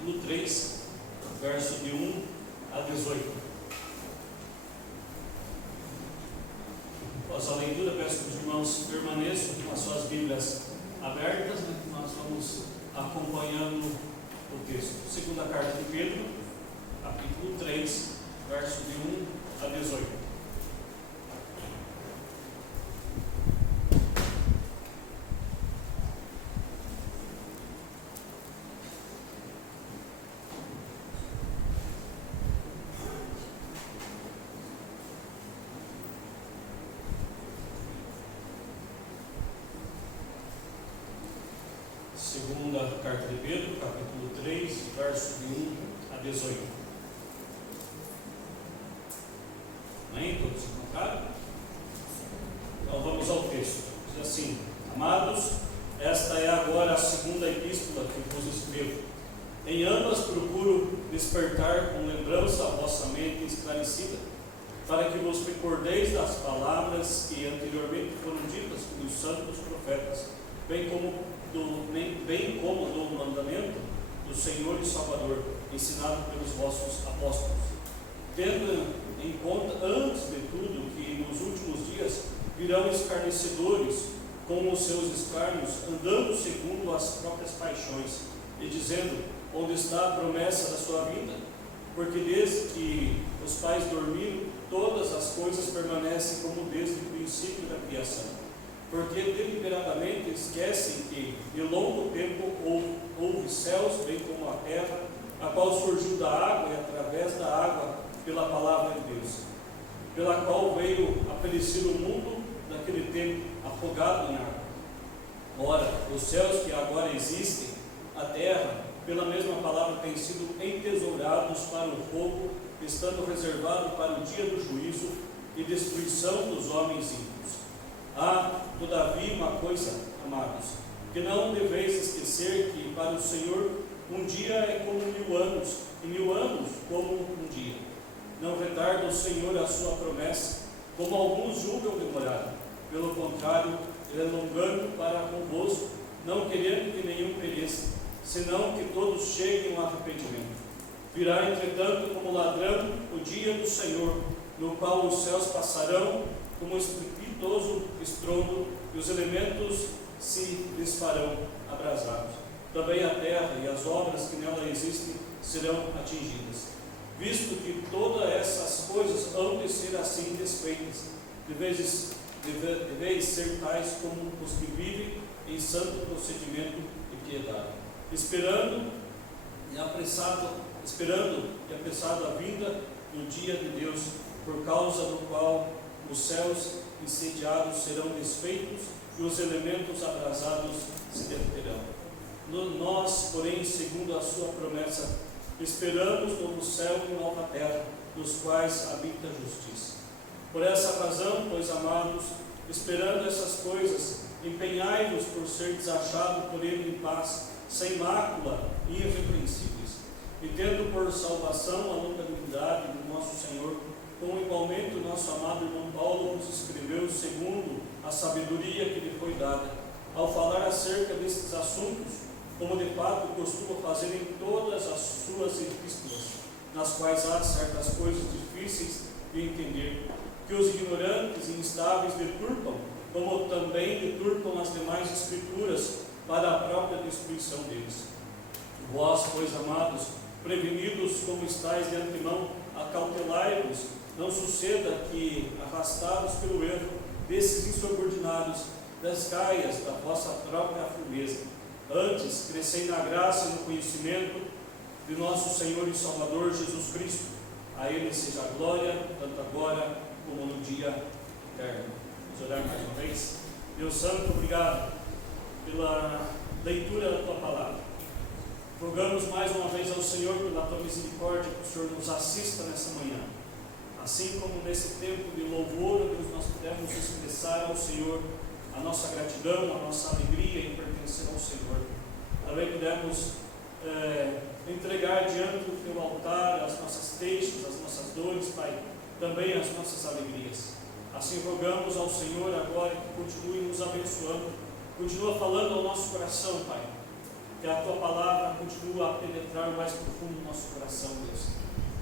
capítulo 3, verso de 1 a 18. Após a leitura, peço que os irmãos permaneçam com as suas Bíblias abertas, nós vamos acompanhando o texto. Segunda carta de Pedro, capítulo 3, verso de 1 a 18. Segunda carta de Pedro, capítulo 3, verso de 1 a 18. Amém? Todos encontraram? Então vamos ao texto. Diz assim: Amados, esta é agora a segunda epístola que vos escrevo. Em ambas procuro despertar com lembrança a vossa mente esclarecida, para que vos recordeis das palavras que anteriormente foram ditas pelos santos profetas, bem como do mandamento do Senhor e Salvador, ensinado pelos vossos apóstolos. Tendo em conta, antes de tudo, que nos últimos dias virão escarnecedores com os seus escárnios, andando segundo as próprias paixões, e dizendo: onde está a promessa da sua vinda? Porque desde que os pais dormiram, todas as coisas permanecem como desde o princípio da criação. Porque deliberadamente esquecem que de longo tempo houve céus, bem como a terra, a qual surgiu da água e através da água pela palavra de Deus, pela qual veio a perecer o mundo naquele tempo afogado em água. Ora, os céus que agora existem, a terra, pela mesma palavra, têm sido entesourados para o fogo, estando reservado para o dia do juízo e destruição dos homens ímpios. Há, todavia, uma coisa, amados, que não deveis esquecer, que para o Senhor um dia é como 1000 anos, e 1000 anos como um dia. Não retarda o Senhor a sua promessa, como alguns julgam demorado. Pelo contrário, ele é longânimo para convosco, não querendo que nenhum pereça, senão que todos cheguem ao arrependimento. Virá, entretanto, como ladrão o dia do Senhor, no qual os céus passarão como estrepitoso estrondo, e os elementos se desfarão abrasados. Também a terra e as obras que nela existem serão atingidas. Visto que todas essas coisas hão de ser assim desfeitas, deveis ser tais como os que vivem em santo procedimento e piedade, esperando e apressado a vinda do dia de Deus, por causa do qual os céus incendiados serão desfeitos e os elementos abrasados se derreterão. Nós, porém, segundo a sua promessa, esperamos novo céu e nova terra, nos quais habita a justiça. Por essa razão, pois, amados, esperando essas coisas, empenhai-vos por ser desachado por ele em paz, sem mácula e irrepreensíveis, e tendo por salvação a longanimidade do nosso Senhor, como igualmente o nosso amado irmão Paulo nos escreveu segundo a sabedoria que lhe foi dada, ao falar acerca destes assuntos, como de fato costuma fazer em todas as suas epístolas, nas quais há certas coisas difíceis de entender, que os ignorantes e instáveis deturpam, como também deturpam as demais escrituras, para a própria destruição deles. Vós, pois, amados, prevenidos como estáis de antemão, acautelai-vos, não suceda que, arrastados pelo erro desses insubordinados, descaias da vossa própria firmeza. Antes, crescei na graça e no conhecimento de nosso Senhor e Salvador Jesus Cristo. A Ele seja a glória, tanto agora como no dia eterno. Vamos orar mais uma vez. Deus Santo, obrigado pela leitura da Tua Palavra. Rogamos mais uma vez ao Senhor, pela Tua misericórdia, que o Senhor nos assista nessa manhã. Assim como nesse tempo de louvor, Deus, nós pudemos expressar ao Senhor a nossa gratidão, a nossa alegria em pertencer ao Senhor. Também pudemos entregar diante do Teu altar as nossas queixas, as nossas dores, Pai, também as nossas alegrias. Assim rogamos ao Senhor agora que continue nos abençoando, continua falando ao nosso coração, Pai, que a Tua palavra continue a penetrar o mais profundo no nosso coração, Deus.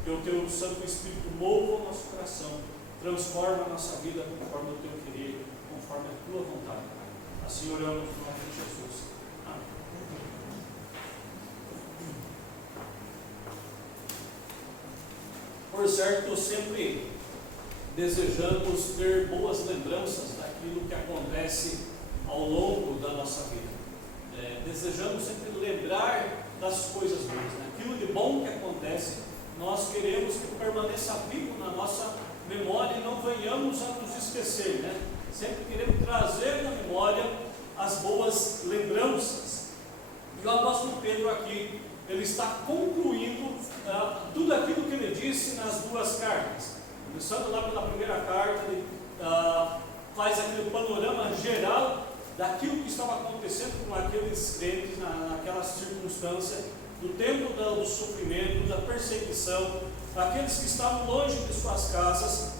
Que o Teu Santo Espírito mova o nosso coração, transforma a nossa vida conforme o Teu querer, conforme a Tua vontade. Assim oramos no nome de Jesus. Amém. Por certo, sempre desejamos ter boas lembranças daquilo que acontece ao longo da nossa vida. Desejamos sempre lembrar das coisas boas, né? Aquilo de bom que acontece, nós queremos que permaneça vivo na nossa memória e não venhamos a nos esquecer, né? Sempre queremos trazer na memória as boas lembranças. E o apóstolo Pedro aqui, ele está concluindo tudo aquilo que ele disse nas duas cartas. Começando lá pela primeira carta, ele faz aquele panorama geral daquilo que estava acontecendo com aqueles crentes naquela circunstância, do tempo do sofrimento, da perseguição, aqueles que estavam longe de suas casas.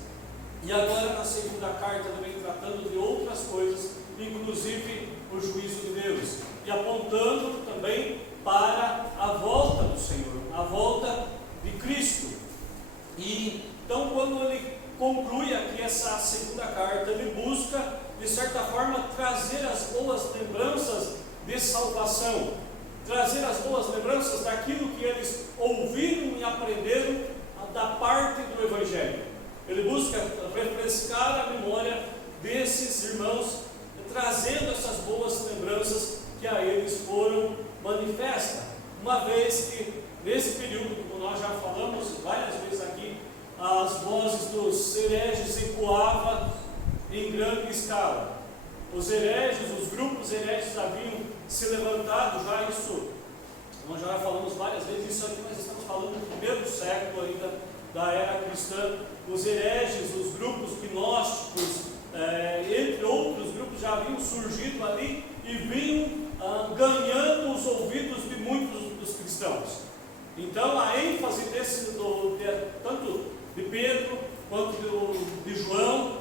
E agora na segunda carta ele vem tratando de outras coisas, inclusive o juízo de Deus, e apontando também para a volta do Senhor, a volta de Cristo. E então, quando ele conclui aqui essa segunda carta, ele busca, de certa forma, trazer as boas lembranças de salvação, trazer as boas lembranças daquilo que eles ouviram e aprenderam da parte do Evangelho. Ele busca refrescar a memória desses irmãos, trazendo essas boas lembranças que a eles foram manifestas. Uma vez que, nesse período, como nós já falamos várias vezes aqui, as vozes dos hereges ecoavam em grande escala. Os hereges, os grupos hereges haviam se levantado já, isso nós já falamos várias vezes, isso aqui nós estamos falando do primeiro século ainda da era cristã. Os hereges, os grupos gnósticos, entre outros grupos, já haviam surgido ali e vinham ganhando os ouvidos de muitos dos cristãos. Então a ênfase tanto de Pedro quanto de João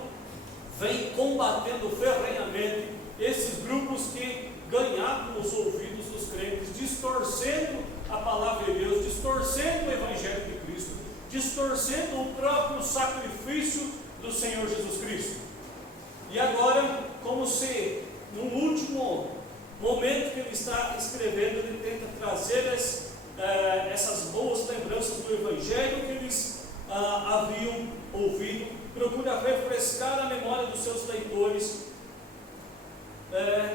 vem combatendo ferrenhamente esses grupos que ganhavam os ouvidos dos crentes, distorcendo a palavra de Deus, distorcendo o Evangelho de Cristo, distorcendo o próprio sacrifício do Senhor Jesus Cristo. E agora, como se no último momento que ele está escrevendo, ele tenta trazer essas boas lembranças do Evangelho que eles haviam ouvido, procura refrescar a memória dos seus leitores,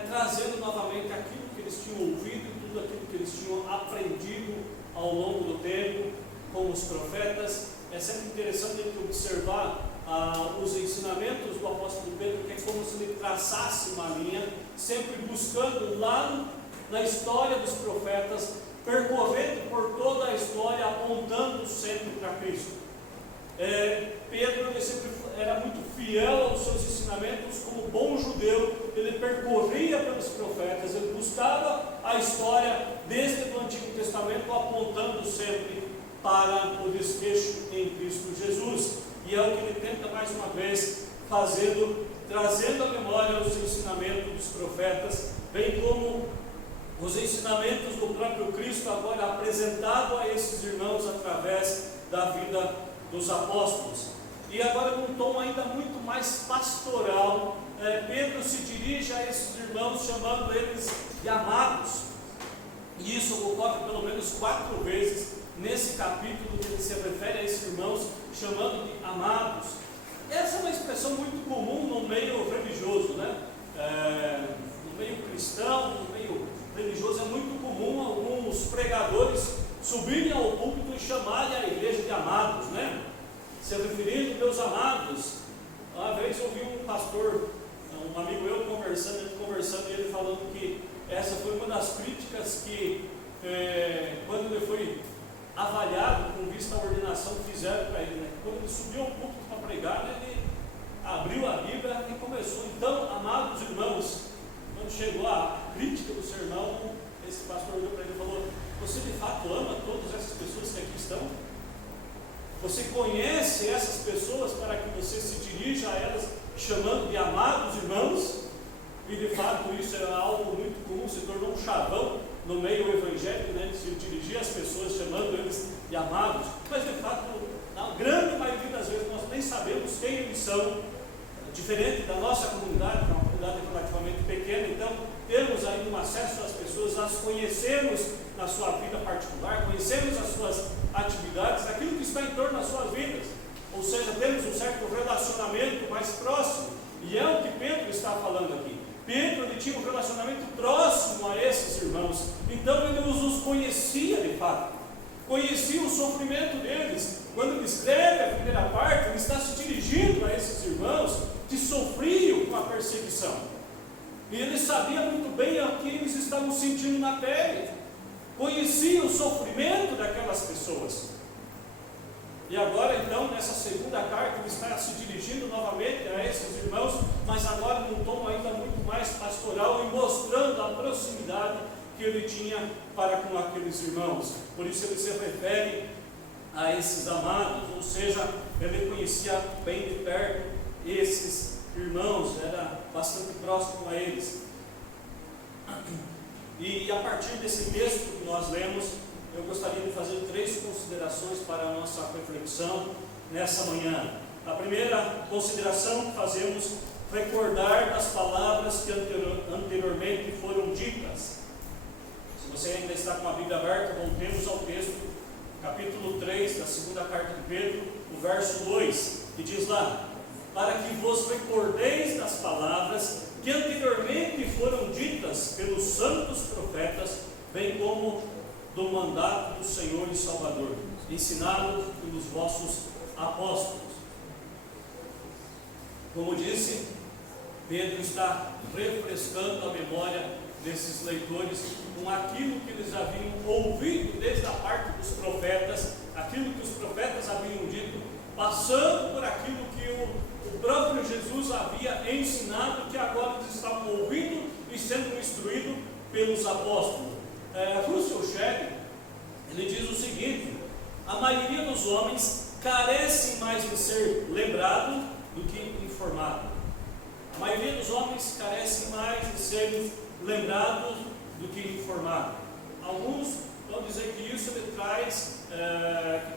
trazendo novamente aquilo que eles tinham ouvido e tudo aquilo que eles tinham aprendido ao longo do tempo com os profetas. É sempre interessante a gente observar os ensinamentos do apóstolo Pedro, que é como se ele traçasse uma linha, sempre buscando lá na história dos profetas, percorrendo por toda a história, apontando sempre para Cristo. Pedro ele sempre era muito fiel aos seus ensinamentos, como bom judeu, ele percorria pelos profetas, ele buscava a história desde o Antigo Testamento, apontando sempre para o desfecho em Cristo Jesus. E é o que ele tenta mais uma vez trazendo à memória os ensinamentos dos profetas, bem como os ensinamentos do próprio Cristo, agora apresentado a esses irmãos através da vida dos apóstolos. E agora, num tom ainda muito mais pastoral, Pedro se dirige a esses irmãos, chamando eles de amados. E isso ocorre pelo menos 4 vezes nesse capítulo, que ele se refere a esses irmãos, chamando de amados. Essa é uma expressão muito comum no meio religioso, né? No meio cristão, no meio religioso, é muito comum alguns pregadores subirem ao púlpito e chamarem a igreja de amados, né? Se referindo, meus amados. Uma vez eu ouvi um pastor, um amigo meu conversando, e ele falando que essa foi uma das críticas que, quando ele foi avaliado com vista à ordenação, fizeram para ele, né? Quando ele subiu ao púlpito para pregar, ele abriu a Bíblia e começou. Então, amados irmãos, quando chegou a crítica do sermão, esse pastor olhou para ele e falou: você de fato ama todas essas pessoas que aqui estão? Você conhece essas pessoas para que você se dirija a elas chamando de amados irmãos? E de fato isso é algo muito comum, se tornou um chavão no meio evangélico, né, de se dirigir às pessoas, chamando eles de amados, mas de fato, na grande maioria das vezes, nós nem sabemos quem eles são, diferente da nossa comunidade, que é uma comunidade relativamente pequena. Então temos aí um acesso às pessoas, as conhecemos na sua vida particular, conhecemos as suas atividades, aquilo que está em torno das suas vidas, ou seja, temos um certo relacionamento mais próximo, e é o que Pedro está falando aqui. Pedro, ele tinha um relacionamento próximo a esses irmãos, então ele os conhecia de fato, conhecia o sofrimento deles. Quando ele escreve a primeira parte, ele está se dirigindo a esses irmãos que sofriam com a perseguição, e ele sabia muito bem o que eles estavam sentindo na pele, conhecia o sofrimento daquelas pessoas. E agora então, nessa segunda carta, ele está se dirigindo novamente a esses irmãos, mas agora num tom ainda muito mais pastoral, e mostrando a proximidade que ele tinha para com aqueles irmãos. Por isso ele se refere a esses amados, ou seja, ele conhecia bem de perto esses irmãos, era bastante próximo a eles. E a partir desse texto que nós lemos, eu gostaria de fazer 3 considerações para a nossa reflexão nessa manhã. A primeira consideração que fazemos, recordar das palavras que anteriormente foram ditas. Se você ainda está com a Bíblia aberta, voltemos ao texto, capítulo 3 da segunda carta de Pedro, o verso 2, que diz lá: para que vos recordeis das palavras que anteriormente foram ditas pelos santos profetas, bem como do mandato do Senhor e Salvador, ensinado pelos vossos apóstolos. Como disse, Pedro está refrescando a memória desses leitores com aquilo que eles haviam ouvido desde a parte dos profetas, aquilo que os profetas haviam dito, passando por aquilo que o próprio Jesus havia ensinado, que agora eles estavam ouvindo e sendo instruídos pelos apóstolos. Russell Shedd, ele diz o seguinte: a maioria dos homens carece mais de ser lembrado do que informado. A maioria dos homens carece mais de ser lembrados do que informado. Alguns vão dizer que isso ele traz,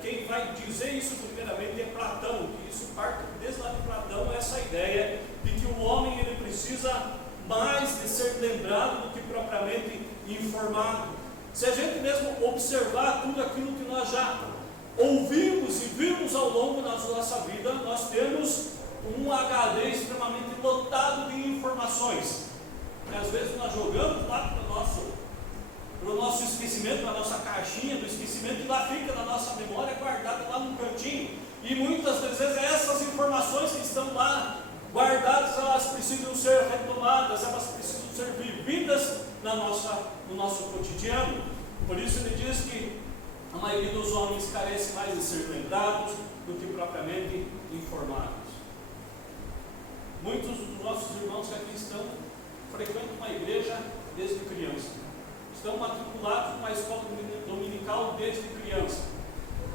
que quem vai dizer isso primeiramente é Platão, que isso parte desde lá de Platão, essa ideia de que o homem ele precisa mais de ser lembrado do que propriamente informado. Se a gente mesmo observar tudo aquilo que nós já ouvimos e vimos ao longo da nossa vida, nós temos um HD extremamente lotado de informações. E às vezes nós jogamos lá para o nosso esquecimento, para a nossa caixinha do esquecimento, e lá fica na nossa memória guardada lá no cantinho. E muitas vezes essas informações que estão lá guardadas, elas precisam ser retomadas, elas precisam ser vividas no nosso cotidiano. Por isso ele diz que a maioria dos homens carece mais de ser lembrados do que propriamente informados. Muitos dos nossos irmãos que aqui estão frequentam uma igreja desde criança, estão matriculados numa escola dominical desde criança.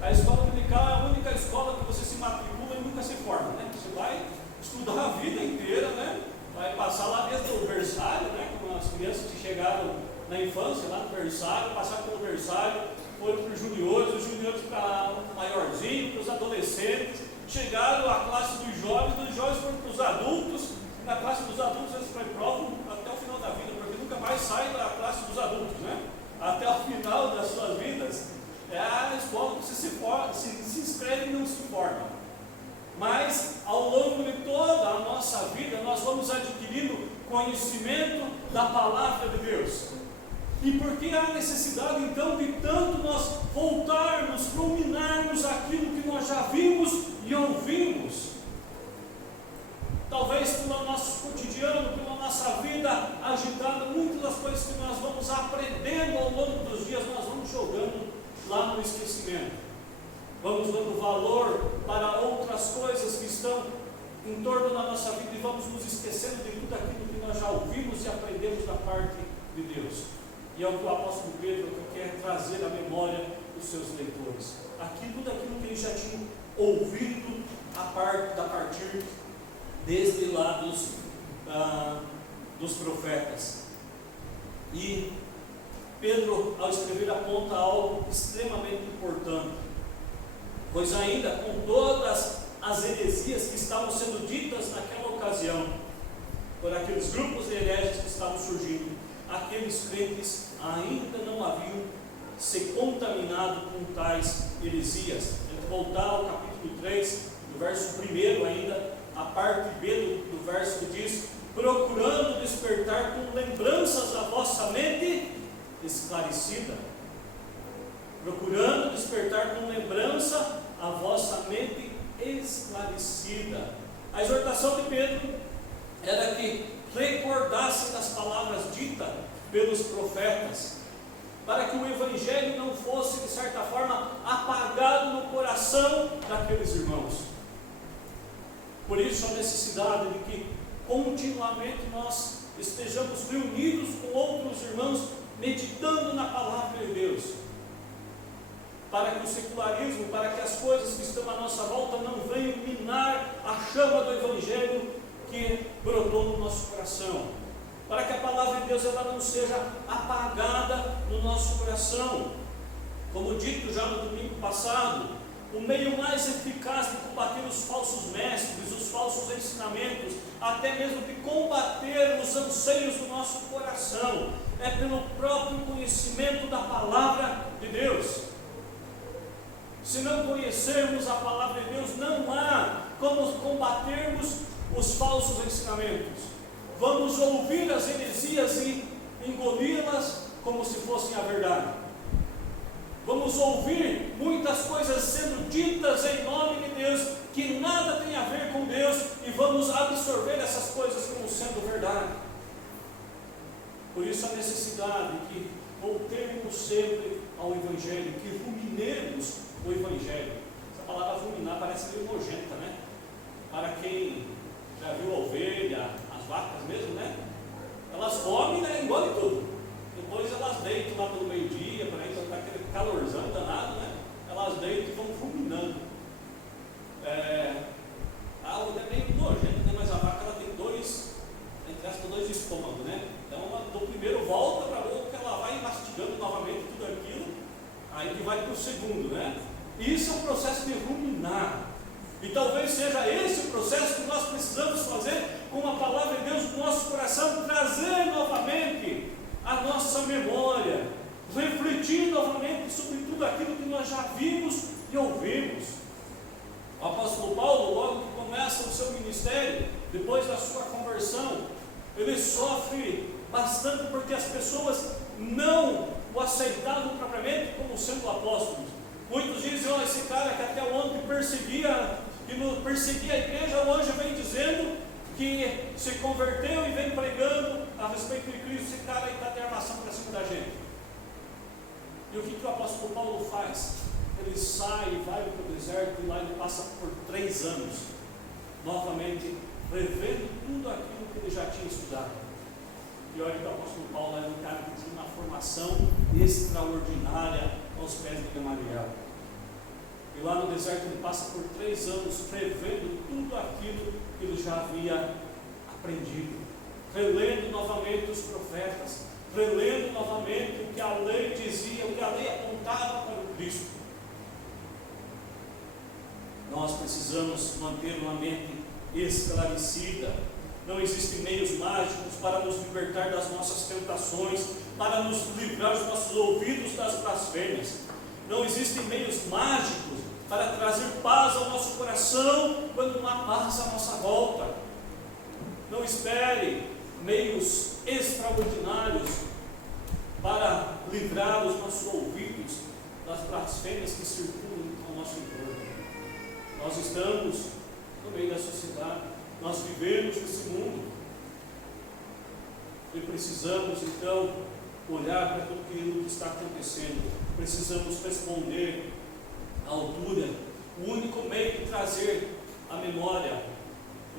A escola dominical é a única escola que você se matricula e nunca se forma, né? Você vai estudar a vida inteira, né? Vai passar lá desde o berçário, né? Com as crianças que chegaram na infância, lá no berçário, passaram pelo berçário, foram para os juniores para o maiorzinho, para os adolescentes, chegaram à classe dos jovens foram para os adultos. Na classe dos adultos eles provam até o final da vida, porque nunca mais saem da classe dos adultos, né? Até o final das suas vidas. É a escola que você se inscreve e não se forma. Mas ao longo de toda a nossa vida nós vamos adquirindo conhecimento da palavra de Deus. E por que há necessidade então de tanto nós voltarmos, ruminarmos aquilo que nós já vimos e ouvimos? Talvez pelo nosso cotidiano, pela nossa vida agitada, muitas das coisas que nós vamos aprendendo ao longo dos dias, nós vamos jogando lá no esquecimento. Vamos dando valor para outras coisas que estão em torno da nossa vida e vamos nos esquecendo de tudo aquilo que nós já ouvimos e aprendemos da parte de Deus. E é o que o apóstolo Pedro quer trazer à memória dos seus leitores. Tudo aquilo que eles já tinham ouvido a partir desde lá dos profetas. E Pedro, ao escrever, aponta algo extremamente importante, pois ainda com todas as heresias que estavam sendo ditas naquela ocasião, por aqueles grupos de hereges que estavam surgindo, aqueles crentes ainda não haviam se contaminado com tais heresias. A gente voltar ao capítulo 3, no verso 1 ainda, a parte B do verso que diz: procurando despertar com lembranças a vossa mente esclarecida. Procurando despertar com lembrança a vossa mente esclarecida. A exortação de Pedro era que recordassem das palavras ditas pelos profetas, para que o Evangelho não fosse, de certa forma, apagado no coração daqueles irmãos. Por isso a necessidade de que continuamente nós estejamos reunidos com outros irmãos, meditando na palavra de Deus, para que o secularismo, para que as coisas que estão à nossa volta não venham minar a chama do Evangelho que brotou no nosso coração, para que a palavra de Deus ela não seja apagada no nosso coração. Como dito já no domingo passado, o meio mais eficaz de combater os falsos mestres, os falsos ensinamentos, até mesmo de combater os anseios do nosso coração, é pelo próprio conhecimento da palavra de Deus. Se não conhecermos a palavra de Deus, não há como combatermos os falsos ensinamentos. Vamos ouvir as heresias e engoli-las como se fossem a verdade. Vamos ouvir muitas coisas sendo ditas em nome de Deus, que nada tem a ver com Deus, e vamos absorver essas coisas como sendo verdade. Por isso a necessidade de que voltemos sempre ao Evangelho, que ruminemos o Evangelho. Essa palavra ruminar parece meio nojenta, né? Para quem já viu a ovelha, as vacas mesmo, né? Elas comem, né? Engolem tudo. Depois elas deitam lá pelo meio-dia, para aí está aquele calorzão danado, né? Elas deitam e vão ruminando. A outra é meio nojenta, né? Mas a vaca ela tem dois estômagos, né? Então do primeiro volta para a boca, ela vai mastigando novamente tudo aquilo, aí que vai para o segundo, né? Isso é um processo de ruminar. E talvez seja esse o processo que nós precisamos fazer com a palavra de Deus no nosso coração, trazer novamente a nossa memória, refletir novamente sobre tudo aquilo que nós já vimos e ouvimos. O apóstolo Paulo, logo que começa o seu ministério, depois da sua conversão, ele sofre bastante porque as pessoas não o aceitavam propriamente como sendo apóstolo. Muitos dizem: olha, esse cara que até ontem perseguia a igreja, o anjo vem dizendo que se converteu e vem pregando a respeito de Cristo. Esse cara aí está de armação para cima da gente. E o que o apóstolo Paulo faz? Ele sai e vai para o deserto, e lá ele passa por 3 anos, novamente revendo tudo aquilo que ele já tinha estudado. E olha que o apóstolo Paulo era um cara que tinha uma formação extraordinária aos pés de Gamaliel. E lá no deserto ele passa por 3 anos revendo tudo aquilo que ele já havia aprendido, relendo novamente os profetas, relendo novamente o que a lei dizia, o que a lei apontava para o Cristo. Nós precisamos manter uma mente esclarecida. Não existem meios mágicos para nos libertar das nossas tentações, para nos livrar os nossos ouvidos das blasfêmias. Não existem meios mágicos para trazer paz ao nosso coração quando não há paz à nossa volta. Não espere meios extraordinários para livrar os nossos ouvidos das blasfêmias que circulam ao nosso entorno. Nós estamos no meio da sociedade, nós vivemos nesse mundo e precisamos então olhar para tudo aquilo que está acontecendo. Precisamos responder à altura. O único meio de trazer a memória,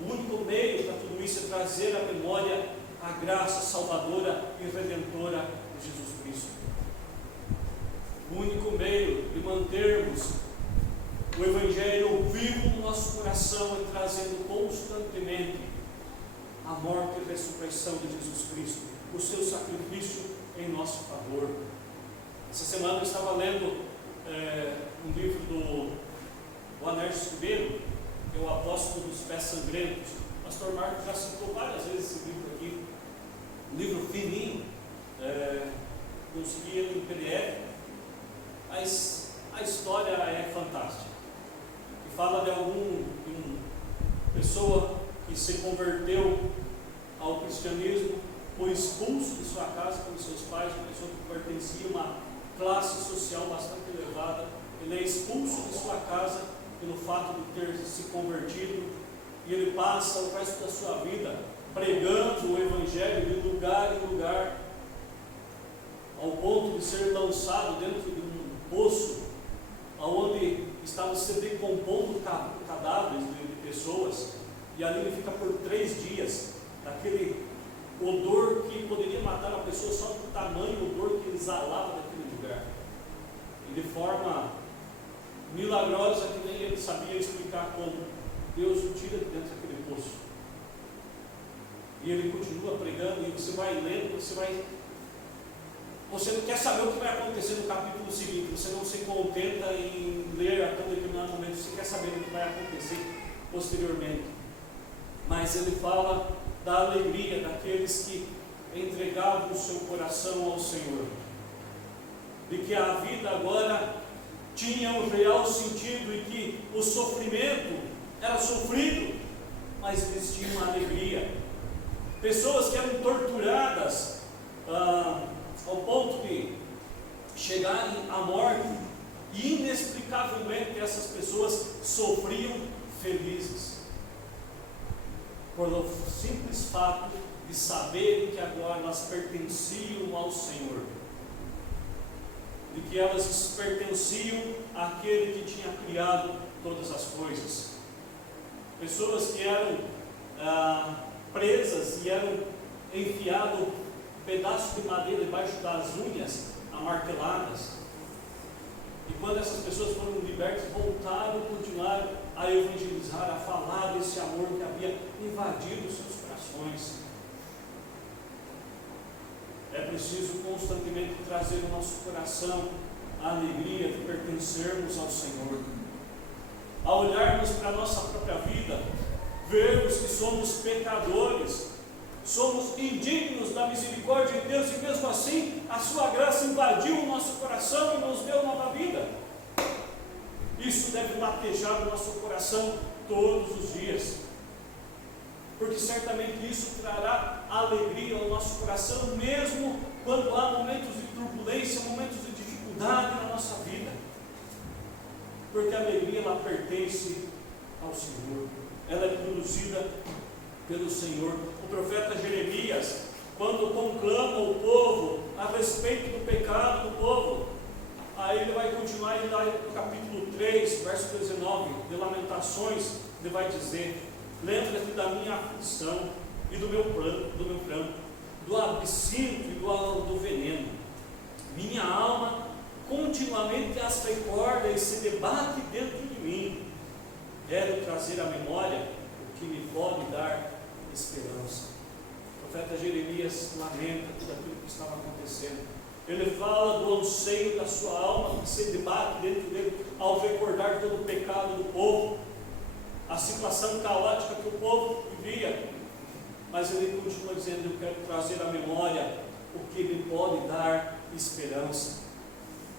o único meio para tudo isso é trazer à memória a graça salvadora e redentora de Jesus Cristo. O único meio de mantermos o Evangelho vivo no nosso coração é trazendo constantemente a morte e a ressurreição de Jesus Cristo, o seu sacrifício em nosso favor. Essa semana eu estava lendo um livro do Anércio Ribeiro, que é o Apóstolo dos Pés Sangrentos. O pastor Marcos já citou várias vezes esse livro aqui, um livro fininho, consegui ele em PDF, mas a história é fantástica, e fala de uma pessoa que se converteu ao cristianismo, foi expulso de sua casa pelos seus pais, uma pessoa que pertencia a uma classe social bastante elevada. Ele é expulso de sua casa pelo fato de ter se convertido, e ele passa o resto da sua vida pregando o Evangelho de lugar em lugar, ao ponto de ser lançado dentro de um poço, onde estavam se decompondo cadáveres de pessoas, e ali ele fica por 3 dias, daquele odor que poderia matar uma pessoa só do tamanho odor que ele exalava daquele lugar, e de forma milagrosa, que nem ele sabia explicar como, Deus o tira de dentro daquele poço, e ele continua pregando, e você vai lendo, você não quer saber o que vai acontecer no capítulo seguinte, você não se contenta em ler até um determinado momento, você quer saber o que vai acontecer posteriormente. Mas ele fala da alegria daqueles que entregavam o seu coração ao Senhor, de que a vida agora tinha um real sentido, e que o sofrimento era sofrido, mas eles tinham uma alegria. Pessoas que eram torturadas ao ponto de chegarem à morte, e inexplicavelmente essas pessoas sofriam felizes, por o simples fato de saberem que agora elas pertenciam ao Senhor, de que elas pertenciam àquele que tinha criado todas as coisas. Pessoas que eram presas e eram enfiados pedaços de madeira debaixo das unhas, amarteladas, e quando essas pessoas foram libertas, voltaram e continuaram a evangelizar, a falar desse amor que havia invadido os seus corações. É preciso constantemente trazer no nosso coração a alegria de pertencermos ao Senhor. Ao olharmos para a nossa própria vida, vermos que somos pecadores, somos indignos da misericórdia de Deus, e mesmo assim a sua graça invadiu o nosso coração e nos deu nova vida. Isso deve latejar o nosso coração todos os dias, porque certamente isso trará alegria ao nosso coração, mesmo quando há momentos de turbulência, momentos de dificuldade na nossa vida, porque a alegria, ela pertence ao Senhor, ela é produzida pelo Senhor. O profeta Jeremias, quando conclama o povo a respeito do pecado do povo, aí ele vai continuar, e lá no capítulo 3, verso 19, de Lamentações, ele vai dizer: lembra-te da minha aflição e do meu pranto, do absinto e do veneno. Minha alma continuamente as recorda e se debate dentro de mim. Quero trazer à memória o que me pode dar esperança. O profeta Jeremias lamenta tudo aquilo que estava acontecendo. Ele fala do anseio da sua alma que se debate dentro dele ao recordar todo o pecado do povo, a situação caótica que o povo vivia. Mas ele continua dizendo: eu quero trazer à memória o que me pode dar esperança.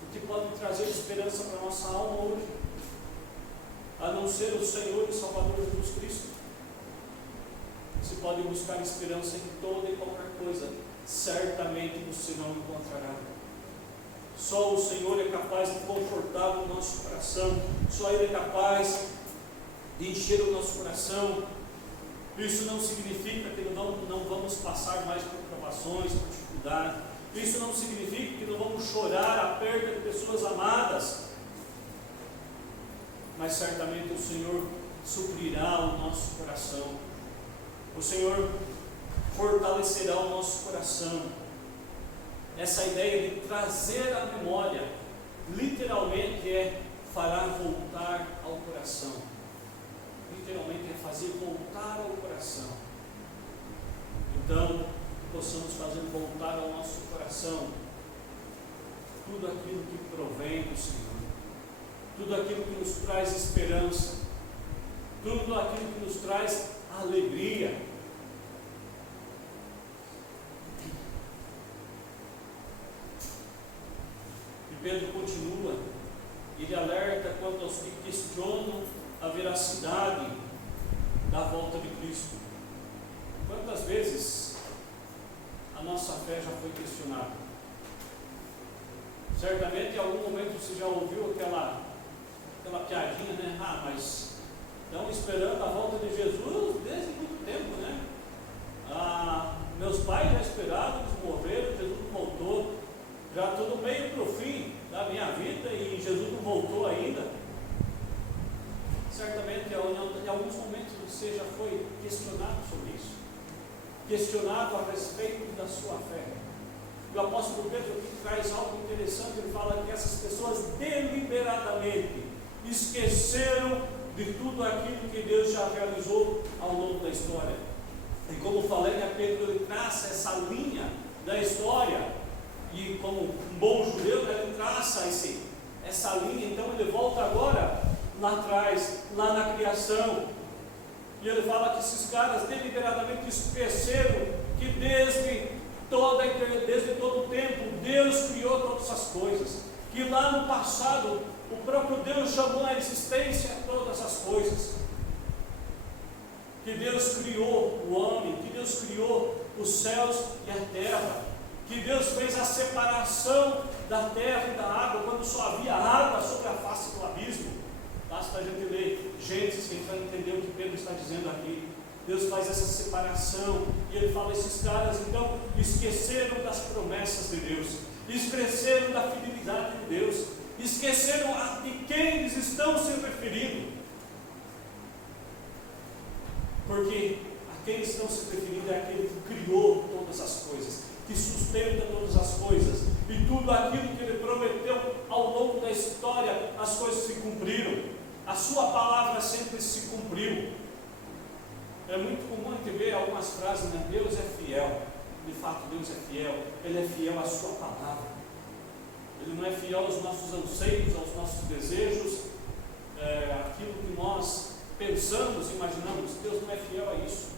O que pode trazer esperança para a nossa alma hoje, a não ser o Senhor e Salvador Jesus Cristo. Você pode buscar esperança em toda e qualquer coisa, certamente você não encontrará. Só o Senhor é capaz de confortar o nosso coração, só Ele é capaz de encher o nosso coração. Isso não significa que não vamos passar mais por provações, por dificuldade. Isso não significa que não vamos chorar a perda de pessoas amadas, mas certamente o Senhor suprirá o nosso coração. O Senhor fortalecerá o nosso coração. Essa ideia de trazer à memória, literalmente fará voltar ao coração. Literalmente fazer voltar ao coração. Então, possamos fazer voltar ao nosso coração tudo aquilo que provém do Senhor, tudo aquilo que nos traz esperança, tudo aquilo que nos traz alegria. E Pedro continua, ele alerta quanto aos que questionam a veracidade da volta de Cristo. Quantas vezes a nossa fé já foi questionada? Certamente em algum momento você já ouviu aquela piadinha, né? Mas estão esperando a volta de Jesus desde muito tempo, né? Meus pais já esperavam, eles morreram, Jesus não voltou. Já estou no meio para o fim da minha vida e Jesus não voltou ainda. Certamente em alguns momentos você já foi questionado sobre isso, questionado a respeito da sua fé. E o apóstolo Pedro aqui traz algo interessante. Ele fala que essas pessoas deliberadamente esqueceram de tudo aquilo que Deus já realizou ao longo da história. E como falei, Pedro ele traça essa linha da história, e como um bom judeu, ele traça essa linha. Então ele volta agora lá atrás, lá na criação, e ele fala que esses caras deliberadamente esqueceram que desde todo o tempo Deus criou todas as coisas, que lá no passado o próprio Deus chamou à existência todas as coisas, que Deus criou o homem, que Deus criou os céus e a terra, que Deus fez a separação da terra e da água quando só havia água sobre a face do abismo. Basta a gente ler Gênesis que a gente vai entender o que Pedro está dizendo aqui. Deus faz essa separação, e ele fala, esses caras então esqueceram das promessas de Deus, esqueceram da fidelidade de Deus, esqueceram de quem eles estão se referindo, porque a quem estão se referindo é aquele que criou todas as coisas, que sustenta todas as coisas, e tudo aquilo que ele prometeu ao longo da história, as coisas se cumpriram, a sua palavra sempre se cumpriu. É muito comum a gente ver algumas frases, né? Deus é fiel. De fato, Deus é fiel. Ele é fiel à sua palavra. Ele não é fiel aos nossos anseios, aos nossos desejos, aquilo que nós pensamos, imaginamos. Deus não é fiel a isso,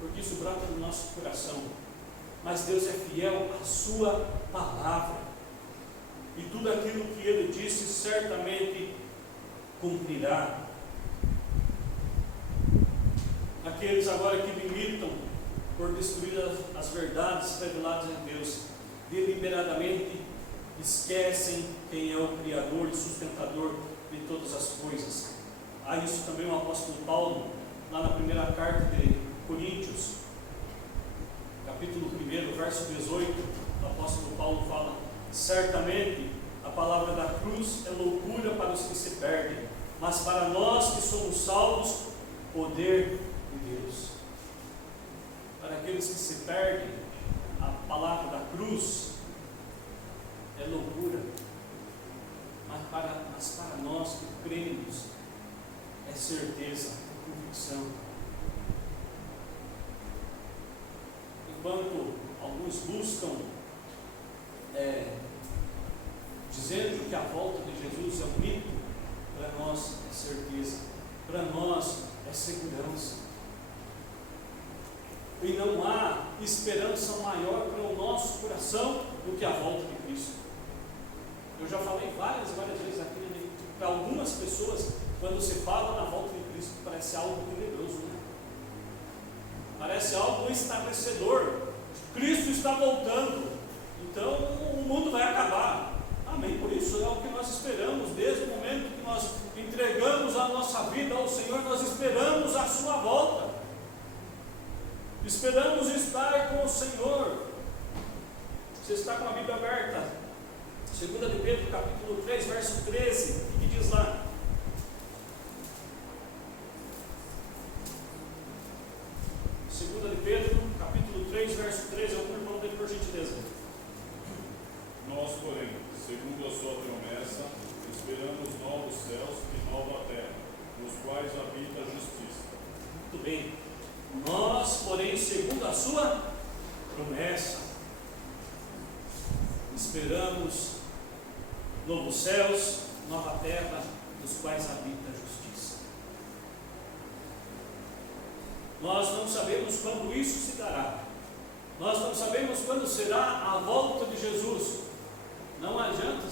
porque isso brota do nosso coração. Mas Deus é fiel à sua palavra. E tudo aquilo que Ele disse certamente cumprirá. Aqueles agora que limitam por destruir as verdades reveladas em Deus, deliberadamente esquecem quem é o Criador e sustentador de todas as coisas. Há isso também o apóstolo Paulo, lá na primeira carta de Coríntios, capítulo 1, verso 18, o apóstolo Paulo fala, certamente a palavra da cruz é loucura para os que se perdem, mas para nós que somos salvos, poder de Deus. Para aqueles que se perdem, a palavra da cruz é loucura, mas para nós que cremos é certeza, é convicção. Enquanto alguns buscam dizendo que a volta de Jesus é um mito, para nós é certeza, para nós é segurança. E não há esperança maior para o nosso coração do que a volta de Cristo. Eu já falei várias vezes aqui, né? Para algumas pessoas, quando se fala na volta de Cristo, parece algo tenebroso, né? Parece algo estarrecedor. Cristo está voltando, então o mundo vai acabar. Amém? Por isso é o que nós esperamos, desde o momento que nós entregamos a nossa vida ao Senhor, nós esperamos a sua volta. Esperamos estar com o Senhor. Você está com a Bíblia aberta? 2 de Pedro, capítulo 3, verso 13. O que diz lá? Segunda de Pedro, capítulo 3, verso 13. Algum irmão dele, por gentileza. Nós, porém, promessa. Esperamos novos céus, nova terra, nos quais habita a justiça. Nós não sabemos quando isso se dará. Nós não sabemos quando será a volta de Jesus. Não adianta,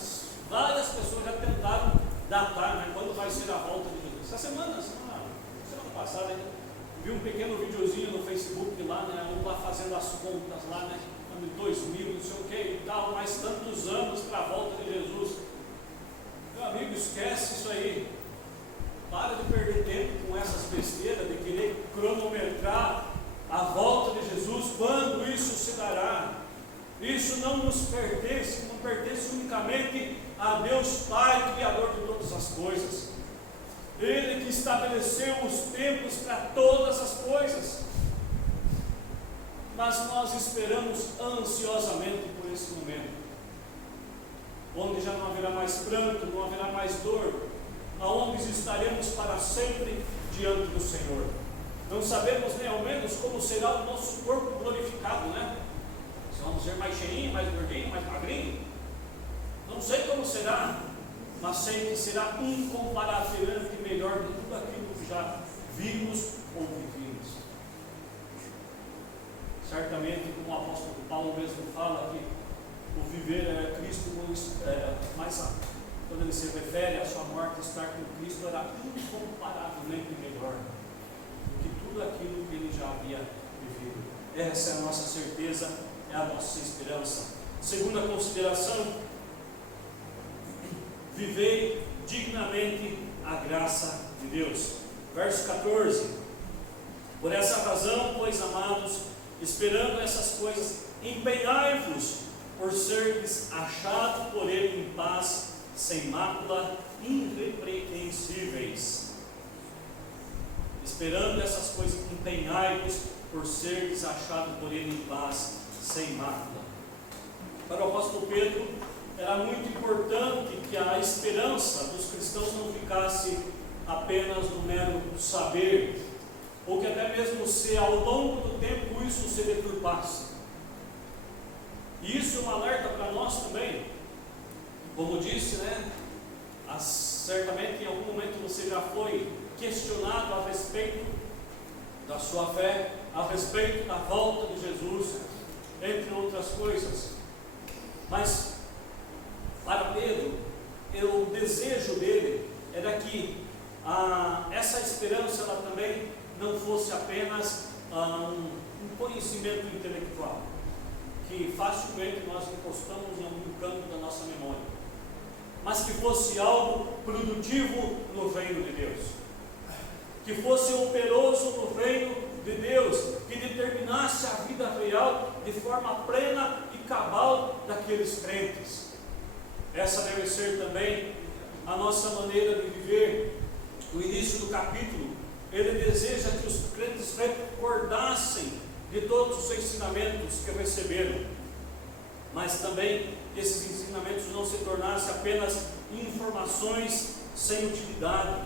várias pessoas já tentaram datar, né, quando vai ser a volta de Jesus. Essa semana passada, eu vi um pequeno videozinho no Facebook lá, né, um lá fazendo as contas lá, né, ano 2000, não sei o que e tal, mais tantos anos para a volta de Jesus. Meu amigo, esquece isso aí. Para de perder tempo com essas besteiras de querer cronometrar a volta de Jesus, quando isso se dará. Isso não nos pertence, não pertence unicamente a Deus Pai, Criador de todas as coisas. Ele que estabeleceu os tempos para todas as coisas. Mas nós esperamos ansiosamente por esse momento, onde já não haverá mais pranto, não haverá mais dor, aonde estaremos para sempre diante do Senhor. Não sabemos nem ao menos como será o nosso corpo glorificado, né? Se vamos ser mais cheinho, mais gordinho, mais magrinho, não sei como será, mas sei que será incomparavelmente melhor de tudo aquilo que já vimos ou vivimos. Certamente, como o apóstolo Paulo mesmo fala, que o viver é Cristo, quando ele se refere à sua morte, estar com Cristo era incomparavelmente melhor do que tudo aquilo que ele já havia vivido. Essa é a nossa certeza, é a nossa esperança. Segunda consideração: vivei dignamente a graça de Deus. Verso 14: por essa razão, pois amados, esperando essas coisas, empenhai-vos por seres achados por Ele em paz, sem mácula, irrepreensíveis. Esperando essas coisas, empenhai-vos por seres achados por Ele em paz, sem mácula. Para o apóstolo Pedro, era muito importante que a esperança dos cristãos não ficasse apenas no mero saber, ou que até mesmo se ao longo do tempo isso se deturpasse. E isso é um alerta para nós também. Como disse, né? Certamente em algum momento você já foi questionado a respeito da sua fé, a respeito da volta de Jesus, entre outras coisas. Mas para Pedro, o desejo dele era que essa esperança ela também não fosse apenas um conhecimento intelectual, que facilmente nós encostamos em algum canto da nossa memória, mas que fosse algo produtivo no reino de Deus, que fosse operoso no reino de Deus, que determinasse a vida real de forma plena e cabal daqueles crentes. Essa deve ser também a nossa maneira de viver. No início do capítulo, ele deseja que os crentes recordassem de todos os ensinamentos que receberam, mas também que esses ensinamentos não se tornassem apenas informações sem utilidade,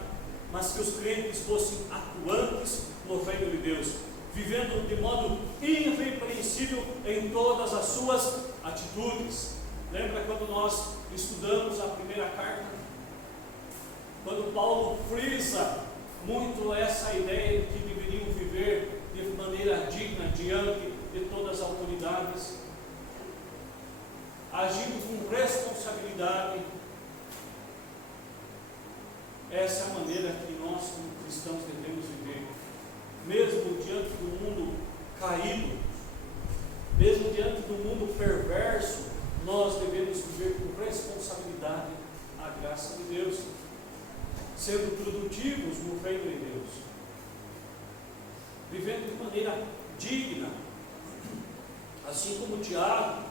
mas que os crentes fossem atuantes no reino de Deus, vivendo de modo irrepreensível em todas as suas atitudes. Lembra quando nós estudamos a primeira carta? Quando Paulo frisa muito essa ideia de que deveriam viver de maneira digna diante de todas as autoridades, agindo com responsabilidade. Essa é a maneira que nós, como cristãos, devemos viver, mesmo diante do mundo caído, mesmo diante do mundo perverso. Nós devemos viver com responsabilidade a graça de Deus, sendo produtivos no reino de Deus, vivendo de maneira digna. Assim como Tiago,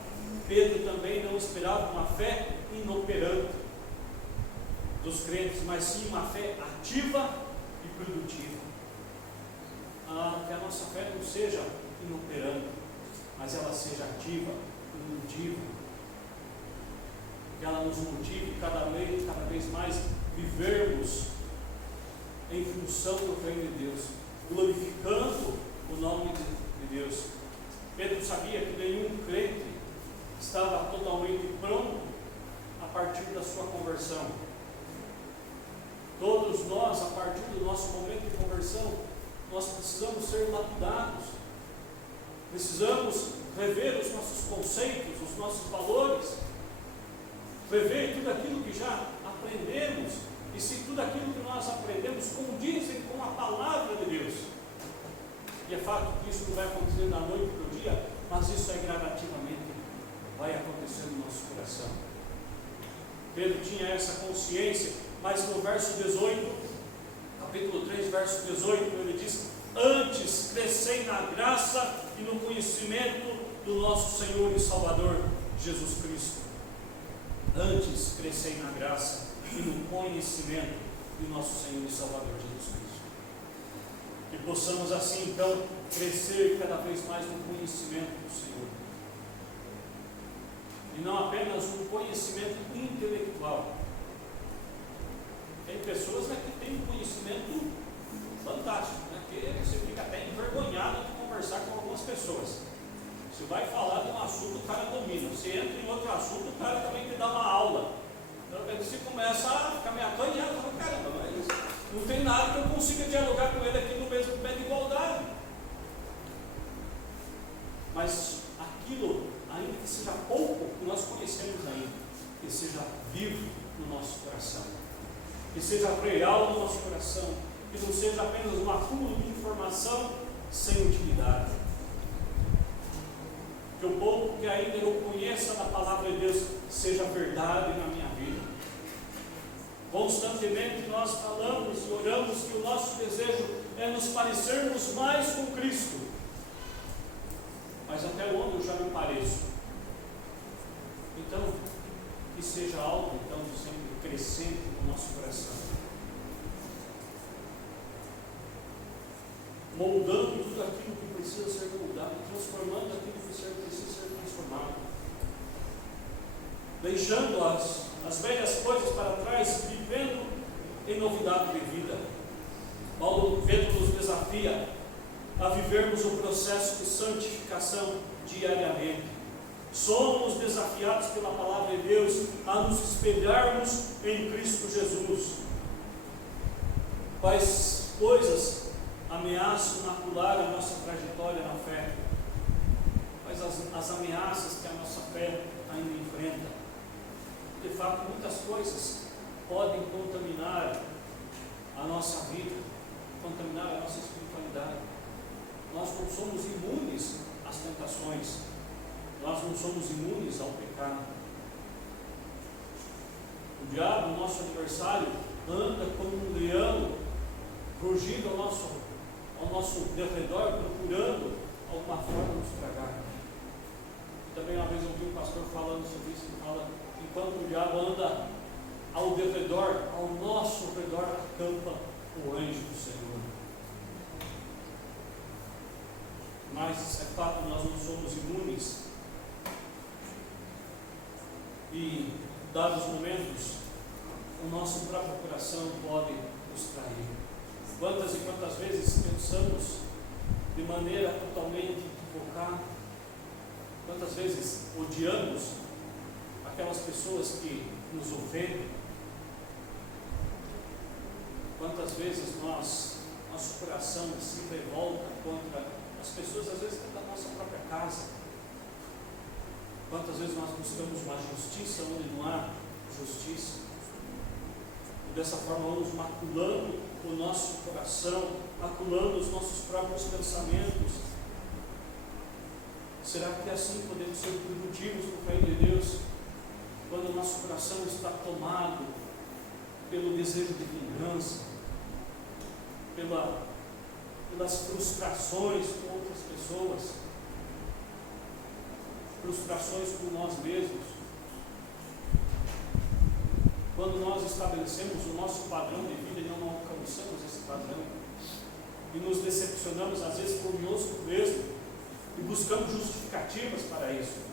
Pedro também não esperava uma fé inoperante dos crentes, mas sim uma fé ativa e produtiva. Que a nossa fé não seja inoperante, mas ela seja ativa e produtiva, que ela nos motive cada vez mais vivermos em função do reino de Deus, glorificando o nome de Deus. Pedro sabia que nenhum crente estava totalmente pronto a partir da sua conversão. Todos nós, a partir do nosso momento de conversão, nós precisamos ser lapidados, precisamos rever os nossos conceitos, os nossos valores, rever tudo aquilo que já aprendemos, e se tudo aquilo que nós aprendemos condizem com a palavra de Deus. E é fato que isso não vai acontecer da noite para o dia, mas isso é gradativamente, vai acontecer no nosso coração. Pedro tinha essa consciência, mas no verso 18, capítulo 3, verso 18, ele diz: antes crescei na graça e no conhecimento do nosso Senhor e Salvador Jesus Cristo. Antes crescei na graça e no conhecimento do nosso Senhor e Salvador Jesus Cristo. Que possamos assim então crescer cada vez mais no conhecimento do Senhor. E não apenas um conhecimento intelectual. Tem pessoas que têm um conhecimento fantástico, que você fica até envergonhado de conversar com algumas pessoas. Você vai falar de um assunto, o cara domina. Você entra em outro assunto, o cara também te dá uma aula. Então você começa a ficar meio acanhado, fala, caramba, mas não tem nada que eu consiga dialogar com ele aqui no mesmo pé de igualdade. Mas aquilo, ainda que seja pouco, que nós conhecemos ainda, que seja vivo no nosso coração, que seja real no nosso coração, que não seja apenas um acúmulo de informação sem utilidade. Que o pouco que ainda eu conheça da palavra de Deus seja verdade na minha vida. Constantemente nós falamos e oramos que o nosso desejo é nos parecermos mais com Cristo. Mas até onde eu já me pareço? Então, que seja algo então sempre crescente no nosso coração, moldando tudo aquilo que precisa ser moldado, transformando aquilo que precisa ser transformado, deixando as velhas coisas para trás, vivendo em novidade de vida. Pedro nos desafia a vivermos o processo de santificação diariamente. Somos desafiados pela palavra de Deus a nos espelharmos em Cristo Jesus. Quais coisas ameaçam macular a nossa trajetória na fé? Quais as ameaças que a nossa fé ainda enfrenta? De fato, muitas coisas podem contaminar a nossa vida, contaminar a nossa espiritualidade. Nós não somos imunes às tentações, nós não somos imunes ao pecado. O diabo, nosso adversário, anda como um leão, rugindo ao nosso derredor, procurando alguma forma de nos tragar. E também uma vez eu vi um pastor falando sobre isso, que fala: enquanto o diabo anda ao derredor, ao nosso redor acampa o anjo do Senhor. Mas é fato, nós não somos imunes. E, dados momentos, o nosso próprio coração pode nos trair. Quantas e quantas vezes pensamos de maneira totalmente equivocada? Quantas vezes odiamos aquelas pessoas que nos ofendem? Quantas vezes nosso coração se revolta contra as pessoas, às vezes da nossa própria casa? Quantas vezes nós buscamos uma justiça onde não há justiça? E dessa forma vamos maculando o nosso coração, maculando os nossos próprios pensamentos. Será que assim podemos ser produtivos no reino de Deus? Quando o nosso coração está tomado pelo desejo de vingança, pelas frustrações com outras pessoas, frustrações com nós mesmos. Quando nós estabelecemos o nosso padrão de vida e não alcançamos esse padrão, e nos decepcionamos às vezes conosco mesmo, e buscamos justificativas para isso.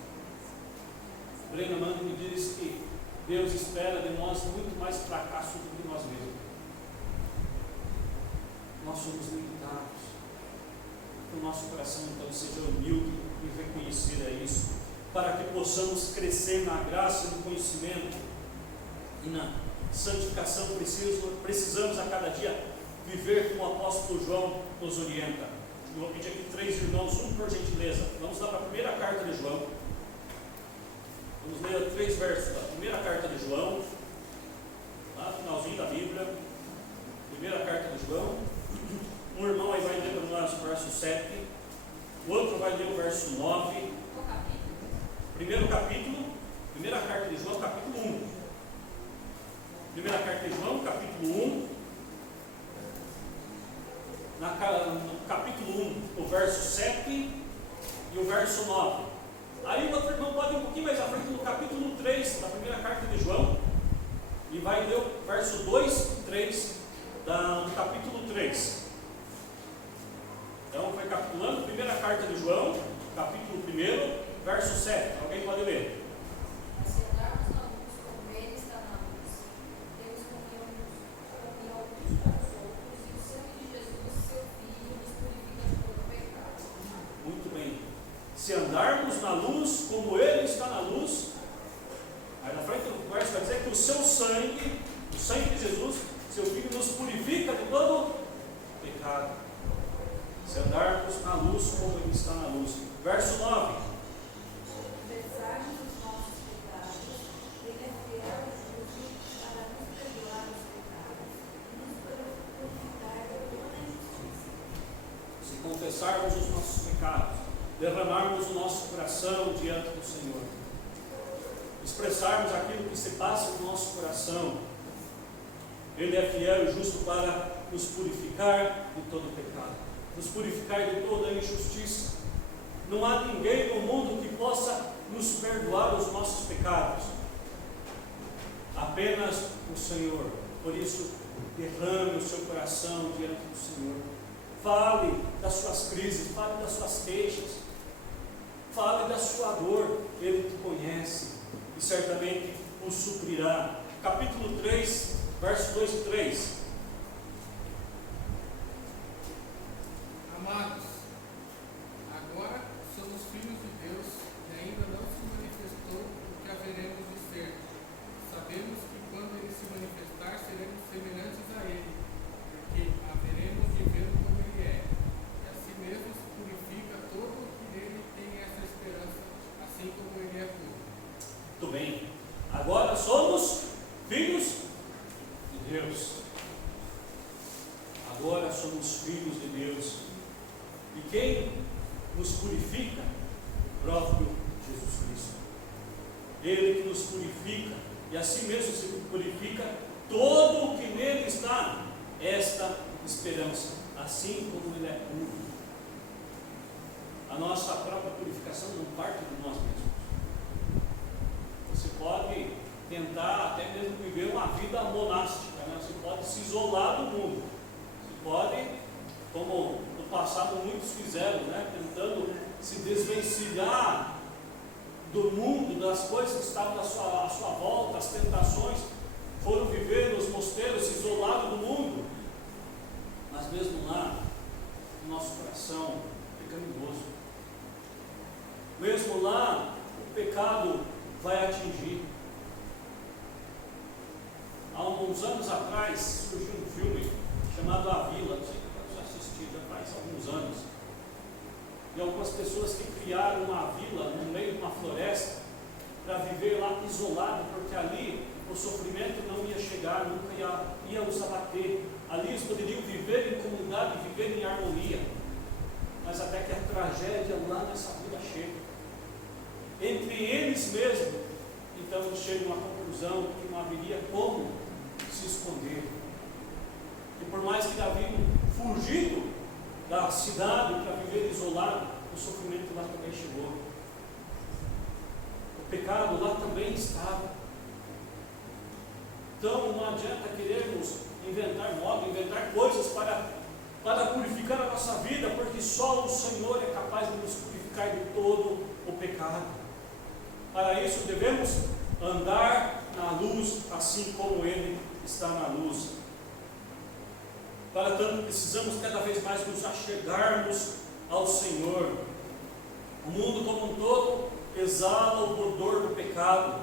Breno Mann me diz que Deus espera de nós muito mais fracasso do que nós mesmos. Nós somos limitados. Que o nosso coração então seja humilde e reconhecer isso, para que possamos crescer na graça e no conhecimento e na santificação. Precisamos a cada dia viver como o apóstolo João nos orienta. Eu vou pedir aqui 3 irmãos, por gentileza. Vamos lá para a primeira carta de João. Vamos ler 3 versos da primeira carta de João, lá no finalzinho da Bíblia. Primeira carta de João. Um irmão aí vai ler para nós o verso 7, o outro vai ler o verso 9. Primeiro capítulo, primeira carta de João, capítulo 1. Primeira carta de João, capítulo 1. No capítulo 1, o verso 7 e o verso 9. Aí o outro irmão pode ir um pouquinho mais à frente, no capítulo 3 da primeira carta de João, e vai ler o verso 2 e 3 do capítulo 3. Então, vai capitulando, primeira carta de João, capítulo 1, verso 7. Alguém pode ler? Se andarmos na luz como Ele está na luz, temos comunhão uns para os outros, e o sangue de Jesus, seu Filho, nos purifica de todo pecado. Muito bem. Se andarmos na luz como Ele está na luz, aí na frente do verso vai dizer que o seu sangue, o sangue de Jesus, seu Filho, nos purifica de todo pecado. Se andarmos na luz como Ele está na luz. Verso 9. Confessarmos os nossos pecados, Ele é fiel e justo para nos perdoar os pecados e nos purificar de toda injustiça. Se confessarmos os nossos pecados, derramarmos o nosso coração diante do Senhor, expressarmos aquilo que se passa no nosso coração, Ele é fiel e justo para nos purificar de todo pecado, nos purificar de toda injustiça. Não há ninguém no mundo que possa nos perdoar os nossos pecados, apenas o Senhor. Por isso, derrame o seu coração diante do Senhor. Fale das suas crises, fale das suas queixas, fale da sua dor. Ele te conhece e certamente o suprirá. Capítulo 3, versos 2 e 3. Amados, agora somos filhos de Deus e ainda não se manifestou o que haveremos de ser. Sabemos que quando Ele se manifestar, seremos semelhantes a Ele, porque haveremos de vê-lo como Ele é. E assim mesmo se purifica todo o que nele tem essa esperança, assim como Ele é puro. Muito bem. Agora somos filhos de Deus. Agora somos filhos de Deus. E quem nos purifica? O próprio Jesus Cristo. Ele que nos purifica, e assim mesmo se purifica todo o que nele está, esta esperança, assim como Ele é puro. A nossa própria purificação não parte de nós mesmos. Você pode tentar até mesmo viver uma vida monástica, né? Você pode se isolar do mundo. Você pode, como no passado muitos fizeram, né? Tentando se desvencilhar do mundo, das coisas que estavam à sua volta, as tentações, foram viver nos mosteiros, se isolados do mundo. Mas mesmo lá, o nosso coração pecaminoso. Mesmo lá, o pecado vai atingir. Há uns anos atrás surgiu um filme chamado A Vila, não sei se você assistiu, já faz alguns anos. E algumas pessoas que criaram uma vila no meio de uma floresta para viver lá isolado, porque ali o sofrimento não ia chegar, nunca ia os abater. Ali eles poderiam viver em comunidade, viver em harmonia. Mas até que a tragédia lá nessa vila chega. Entre eles mesmos, então eles chegam a uma conclusão que não haveria como se esconder. E por mais que Davi fugido da cidade para viver isolado, o sofrimento lá também chegou. O pecado lá também estava. Então não adianta querermos inventar moda, inventar coisas para purificar a nossa vida, porque só o Senhor é capaz de nos purificar de todo o pecado. Para isso devemos andar na luz, assim como Ele está na luz. Para tanto, precisamos cada vez mais nos achegarmos ao Senhor. O mundo como um todo exala o odor do pecado.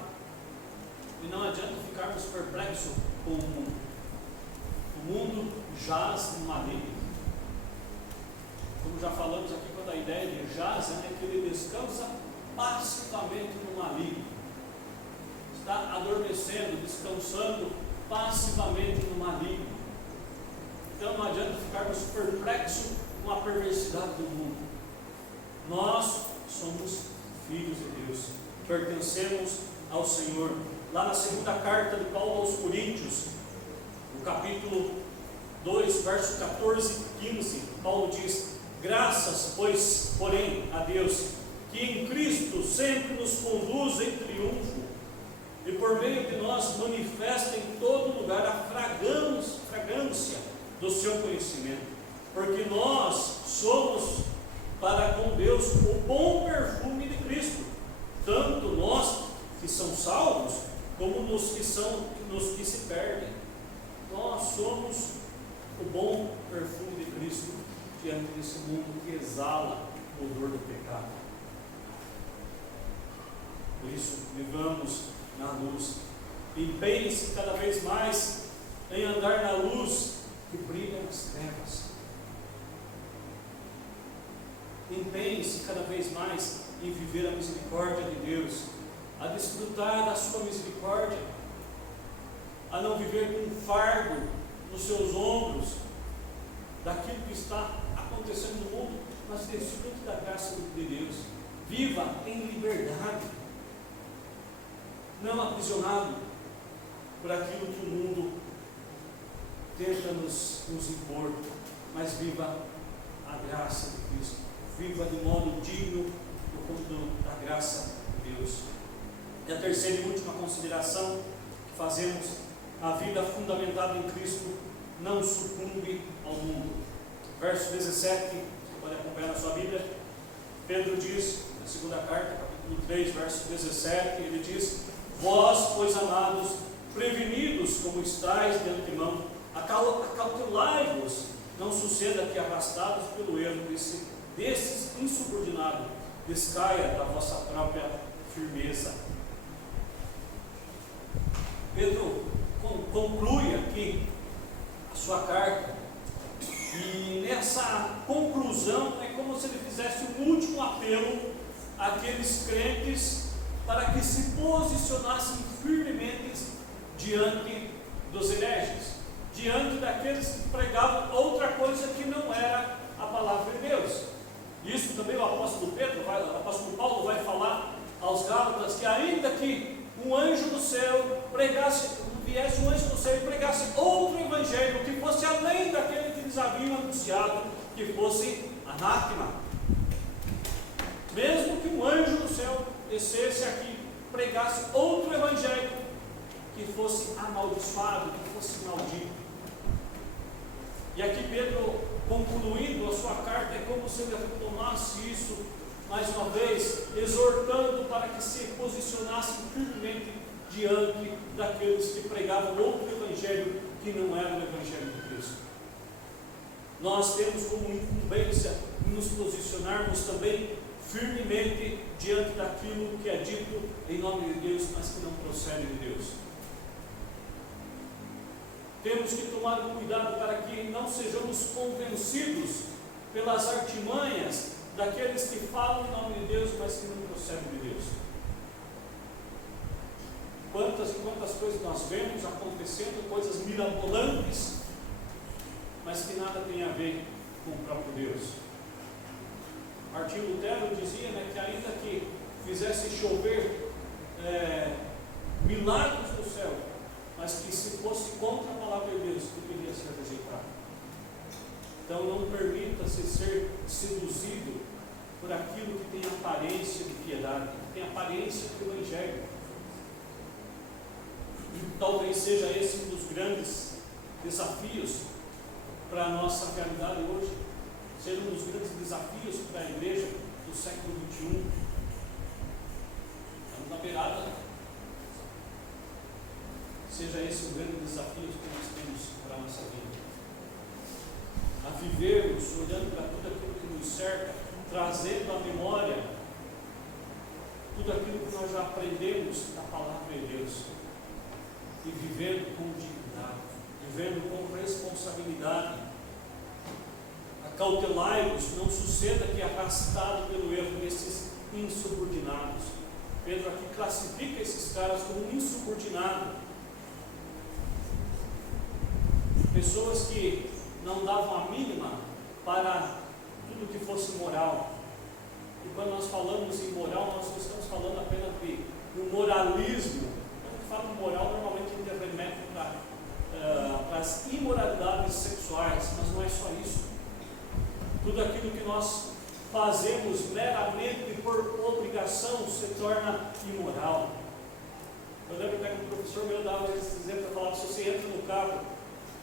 E não adianta ficarmos perplexos com o mundo. O mundo jaz no maligno. Como já falamos aqui, quando a ideia de jaz é que ele descansa passivamente no maligno. Está adormecendo, descansando passivamente no maligno. Então não adianta ficarmos perplexos com a perversidade do mundo. Nós somos filhos de Deus, pertencemos ao Senhor. Lá na segunda carta de Paulo aos Coríntios, no capítulo 2, verso 14 e 15, Paulo diz: graças, pois, porém, a Deus, que em Cristo sempre nos conduz em triunfo, e por meio de nós manifesta em todo lugar a fragrância do seu conhecimento, porque nós somos para com Deus o bom perfume de Cristo, tanto nós que são salvos, como nos que se perdem. Nós somos o bom perfume de Cristo diante desse mundo que exala o odor do pecado. Por isso, vivamos na luz. Empenhe-se cada vez mais em andar na luz que brilha nas trevas. Empenhe-se cada vez mais em viver a misericórdia de Deus, a desfrutar da sua misericórdia, a não viver com um fardo nos seus ombros daquilo que está acontecendo no mundo, mas desfrute da graça de Deus. Viva em liberdade, não aprisionado por aquilo que o mundo tenta nos impor, mas viva a graça de Cristo, viva de modo digno da graça de Deus. E a terceira e última consideração que fazemos: a vida fundamentada em Cristo não sucumbe ao mundo. Verso 17, você pode acompanhar na sua Bíblia. Pedro diz, na segunda carta, capítulo 3, verso 17, ele diz: vós, pois amados, prevenidos como estáis de antemão, acautelai-vos, não suceda que, arrastados pelo erro desses insubordinados, descaia da vossa própria firmeza. Pedro conclui aqui a sua carta, e nessa conclusão é como se ele fizesse um último apelo àqueles crentes para que se posicionassem firmemente diante dos hereges, diante daqueles que pregavam outra coisa que não era a palavra de Deus. Isso também o apóstolo Paulo vai falar aos Gálatas, que ainda que um anjo do céu viesse um anjo do céu e pregasse outro evangelho que fosse além daquele que eles haviam anunciado, que fosse anátema. Mesmo que um anjo do céu descesse aqui, pregasse outro evangelho que fosse amaldiçoado, que fosse maldito. E aqui Pedro, concluindo a sua carta, é como se ele retomasse isso mais uma vez, exortando para que se posicionassem firmemente diante daqueles que pregavam outro evangelho que não era o evangelho de Cristo. Nós temos como incumbência nos posicionarmos também firmemente diante daquilo que é dito em nome de Deus, mas que não procede de Deus. Temos que tomar cuidado para que não sejamos convencidos pelas artimanhas daqueles que falam em nome de Deus, mas que não procedem de Deus. Quantas e quantas coisas nós vemos acontecendo, coisas mirabolantes, mas que nada tem a ver com o próprio Deus. Martinho Lutero dizia, que ainda que fizesse chover milagres do céu, mas que se fosse contra a palavra de Deus, deveria ser rejeitado. Então não permita-se ser seduzido por aquilo que tem aparência de piedade, que tem aparência de evangelho. E talvez seja esse um dos grandes desafios para a nossa realidade hoje, seja um dos grandes desafios para a igreja do século XXI. Estamos na beirada. Seja esse um grande desafio que nós temos para a nossa vida. A vivermos olhando para tudo aquilo que nos cerca, trazendo à memória nós já aprendemos da palavra de Deus e vivendo com dignidade, vivendo com responsabilidade. Acautelai-vos, não suceda que arrastado pelo erro desses insubordinados. Pedro aqui classifica esses caras como insubordinados, pessoas que não davam a mínima para tudo que fosse moral. E quando nós falamos em moral, nós não estamos falando apenas de um moralismo. Quando a gente fala em moral, normalmente a gente remete para as imoralidades sexuais, mas não é só isso. Tudo aquilo que nós fazemos meramente por obrigação se torna imoral. Eu lembro até que o professor meu dava esse exemplo, para falar: se você entra no carro,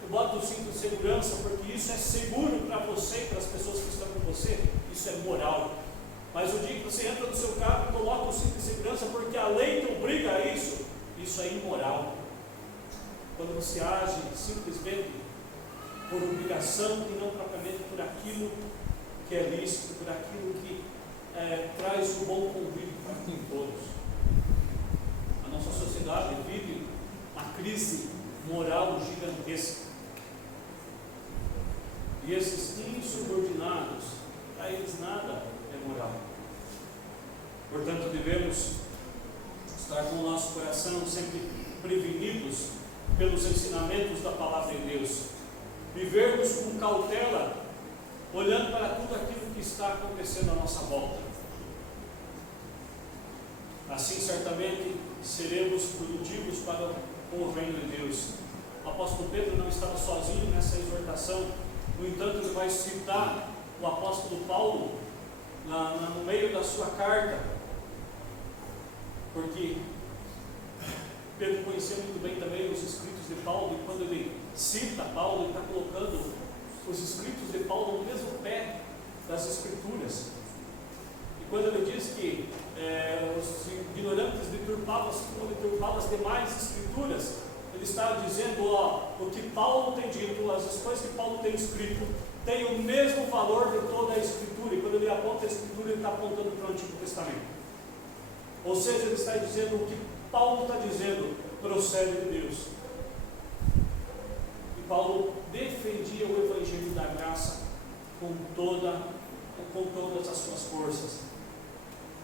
bota o cinto de segurança, porque isso é seguro para você e para as pessoas que estão com você, isso é moral. Mas o dia que você entra no seu carro e coloca o cinto de segurança porque a lei te obriga a isso, isso é imoral. Quando você age simplesmente por obrigação e não propriamente por aquilo que é lícito, por aquilo que traz o bom convívio para com todos. A nossa sociedade vive uma crise moral gigantesca. E esses insubordinados, para eles nada é moral. Portanto, devemos estar com o nosso coração sempre prevenidos pelos ensinamentos da palavra de Deus. Vivermos com cautela, olhando para tudo aquilo que está acontecendo à nossa volta. Assim, certamente, seremos produtivos para o reino de Deus. O apóstolo Pedro não estava sozinho nessa exortação. No entanto, ele vai citar o apóstolo Paulo no meio da sua carta, porque Pedro conhecia muito bem também os escritos de Paulo, e quando ele cita Paulo, ele está colocando os escritos de Paulo no mesmo pé das Escrituras. E quando ele diz que os ignorantes deturpavam as demais Escrituras, ele está dizendo: o que Paulo tem dito, as coisas que Paulo tem escrito, tem o mesmo valor de toda a Escritura. E quando ele aponta a Escritura, ele está apontando para o Antigo Testamento. Ou seja, ele está dizendo: o que Paulo está dizendo procede de Deus. E Paulo defendia o Evangelho da graça com todas as suas forças.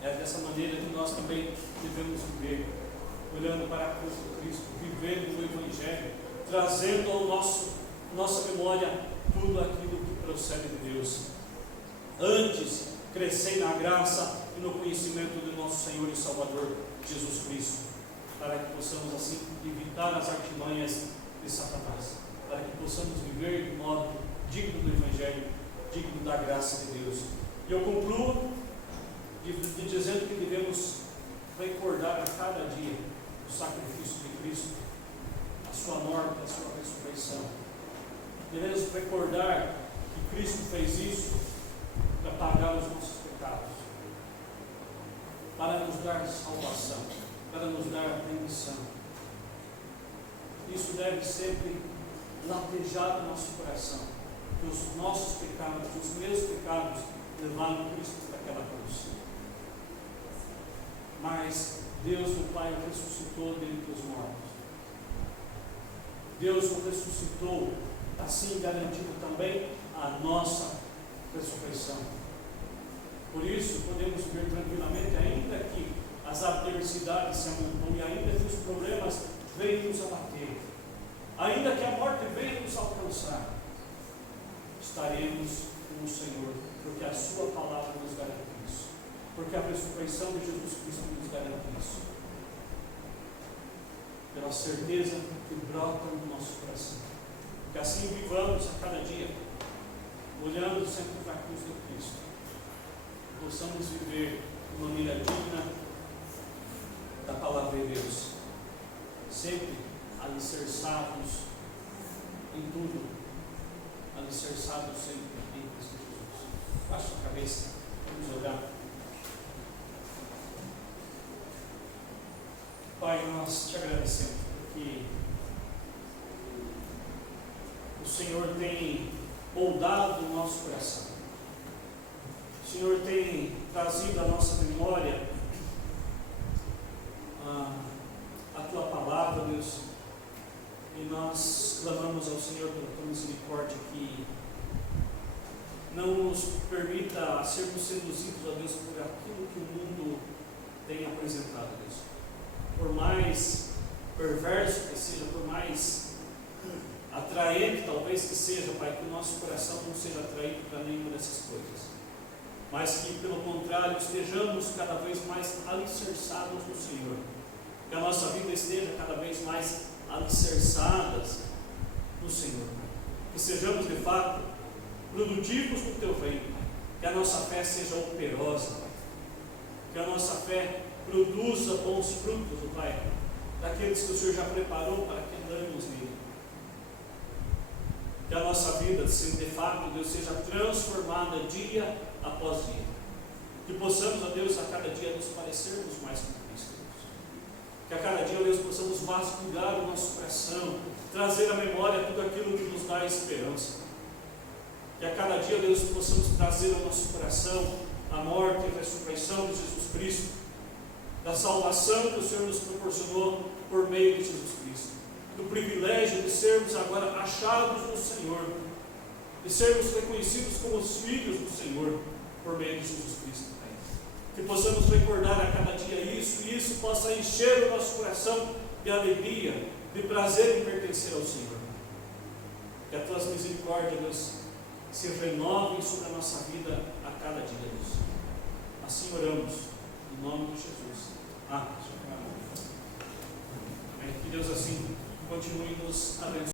É dessa maneira que nós também devemos viver, olhando para a cruz de Cristo, vivendo o Evangelho, trazendo ao nossa memória tudo aquilo que procede de Deus. Antes, crescei na graça e no conhecimento do nosso Senhor e Salvador Jesus Cristo, para que possamos assim evitar as artimanhas de Satanás, para que possamos viver de modo digno do Evangelho, digno da graça de Deus. E eu concluo dizendo que devemos recordar a cada dia o sacrifício de Cristo, a sua morte, a sua ressurreição. Devemos recordar que Cristo fez isso para pagar os nossos pecados, para nos dar salvação, para nos dar remissão. Isso deve sempre latejar o nosso coração, que os nossos pecados, os meus pecados, levaram Cristo para aquela cruz. Mas Deus, o Pai, o ressuscitou dentre os mortos. Deus o ressuscitou, assim garantindo também a nossa ressurreição. Por isso, podemos viver tranquilamente, ainda que as adversidades se amontoem, ainda que os problemas venham nos abater, ainda que a morte venha nos alcançar, estaremos com o Senhor, porque a sua palavra nos garante isso, porque a ressurreição de Jesus Cristo nos garante isso, pela certeza que brota no nosso coração. Que assim vivamos a cada dia, olhando sempre para a cruz de Cristo, possamos viver de maneira digna da palavra de Deus, sempre alicerçados em tudo, alicerçados sempre em Cristo Jesus. Baixe a cabeça, vamos orar. Pai, nós te agradecemos porque o Senhor tem moldado o nosso coração. O Senhor tem trazido à nossa memória a Tua palavra, Deus, e nós clamamos ao Senhor pela Tua misericórdia, que não nos permita sermos seduzidos, ó Deus, por aquilo que o mundo tem apresentado, Deus. Por mais perverso que seja, por mais atraente talvez que seja, Pai, que o nosso coração não seja atraído para nenhuma dessas coisas, mas que pelo contrário estejamos cada vez mais alicerçados no Senhor, que a nossa vida esteja cada vez mais alicerçadas no Senhor, que sejamos de fato produtivos no Teu reino, que a nossa fé seja operosa, que a nossa fé produza bons frutos, Pai, daqueles que o Senhor já preparou para que andemos nele. Que a nossa vida, se de fato, Deus, seja transformada dia após dia. Que possamos, ó Deus, a cada dia nos parecermos mais com Cristo. Que a cada dia, ó Deus, possamos vasculhar o nosso coração, trazer à memória tudo aquilo que nos dá esperança. Que a cada dia, ó Deus, possamos trazer ao nosso coração a morte e a ressurreição de Jesus Cristo, da salvação que o Senhor nos proporcionou por meio de Jesus Cristo, do privilégio de sermos agora achados no Senhor, de sermos reconhecidos como os filhos do Senhor por meio de Jesus Cristo. Que possamos recordar a cada dia isso, e isso possa encher o nosso coração de alegria, de prazer em pertencer ao Senhor. Que as Tuas misericórdias, Deus, se renovem sobre a nossa vida a cada dia, Deus. Assim oramos, em nome de Jesus. Amém. Que Deus assim continue nos abençoando.